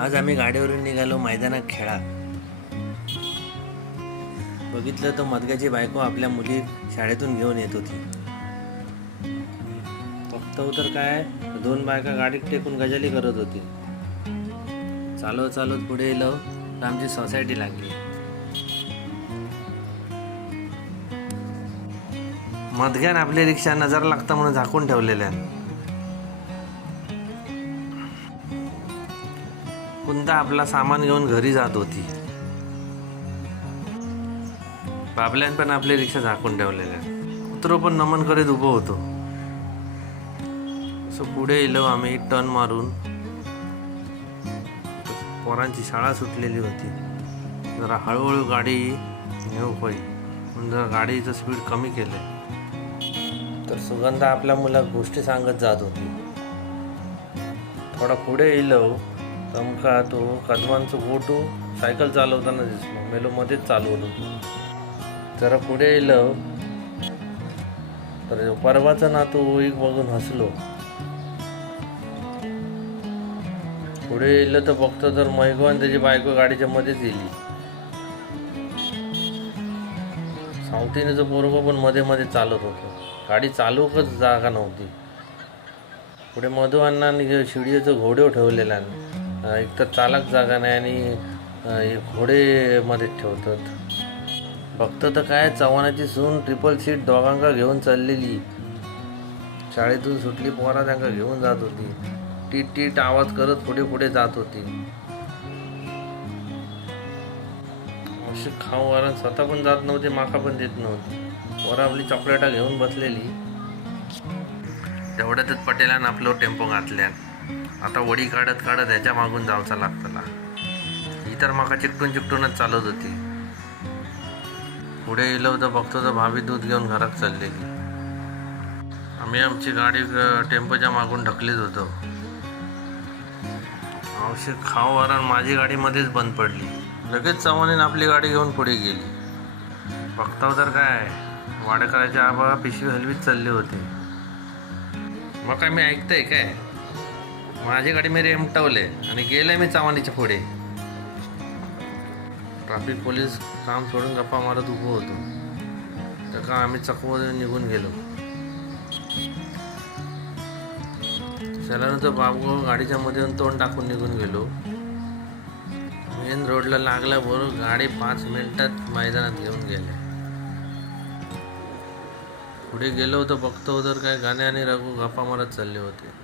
आज आम्ही गाडीवरून निघालो मैदानात खेळा. बघितलं तर मदग्याची बायको आपल्या मुली शाळेतून घेऊन येत होती. फक्त तर काय, दोन बायका गाडीत टेकून गजाली करत होती. चालवत चालवत पुढे येलो तर आमची सोसायटी लागली. मदग्यान आपली रिक्षा नजर लागता म्हणून झाकून ठेवलेल्या. कुंता आपला सामान घेऊन घरी जात होती. बाबल्यान पण आपली रिक्षा झाकून ठेवलेल्या. कुत्रो पण नमन करीत उभं होतो. असं पुढे येलो आम्ही टर्न मारून. पोरांची शाळा सुटलेली होती. जरा हळूहळू गाडी नेऊ पाहिजे म्हणून जरा गाडीचं स्पीड कमी केलं. तर सुगंधा आपल्या मुला गोष्टी सांगत जात होती. थोडा पुढे येलो तमका तो कदमांचं गोटू सायकल चालवताना दिसलो. मेलो मध्येच चालवलो. जरा पुढे येलो तर परवाचा नातू एक बघून हसलो. पुढे येलं तर बघतो तर मैगो आणि त्याची बायको गाडीच्या मध्येच गेली. सावतीनेचं पोरगं पण मध्ये मध्ये चालत होतं. गाडी चालवूकच जागा नव्हती. पुढे मधू अण्णांनी शिडीचं घोडे ठेवलेला. एक तर चालक जागा नाही आणि घोडे मध्ये ठेवतात. बघतं तर काय, चव्हाणाची सून ट्रिपल सीट दोघांका घेऊन चाललेली. शाळेतून सुटली पोरा त्यांना घेऊन जात होती. टीट टीट आवाज करत पुढे पुढे जात होती. अशी खाऊ कारण स्वतः पण जात नव्हती, माका पण देत नव्हती. पोरा आपली चॉकलेटा घेऊन बसलेली. तेवढ्यातच पटेलान आपलं टेम्पो घातल्या. आता वडी काढत काढत ह्याच्या मागून जावचा लागतला. ही तर माका चिकटून चिकटूनच चालत होती. पुढे येलो तर बघतो तर भाभी दूध घेऊन घरात चाललेली. आम्ही आमची गाडी टेम्पोच्या मागून ढकलीत होतो. अवश्य खाऊ वरण माझी गाडी मध्येच बंद पडली. लगेच चव्हाणीने आपली गाडी घेऊन पुढे गेली. बघताव तर काय, वाडेकराच्या आबा पिशवी हलवीत चालले होते. मग काय मी ऐकतंय काय, माझी गाडी मी रेमटवले आणि गेले मी चव्हाणीच्या पुढे. ट्रॅफिक पोलीस काम सोडून गप्पा मारत उभं होतो. तर का आम्ही चकवून निघून गेलो. सलानचं बाबू गाडीच्या मध्ये तोंड टाकून निघून गेलो. मेन रोडला लागल्याबरोबर गाडी 5 मिनिटात मैदानात घेऊन गेले. पुढे गेलो तर बघतो तर काय, गाणे आणि रघु गप्पा मारत चालले होते.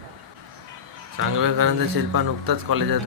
सांगवेकरांचा शिल्पा नुकताच कॉलेजात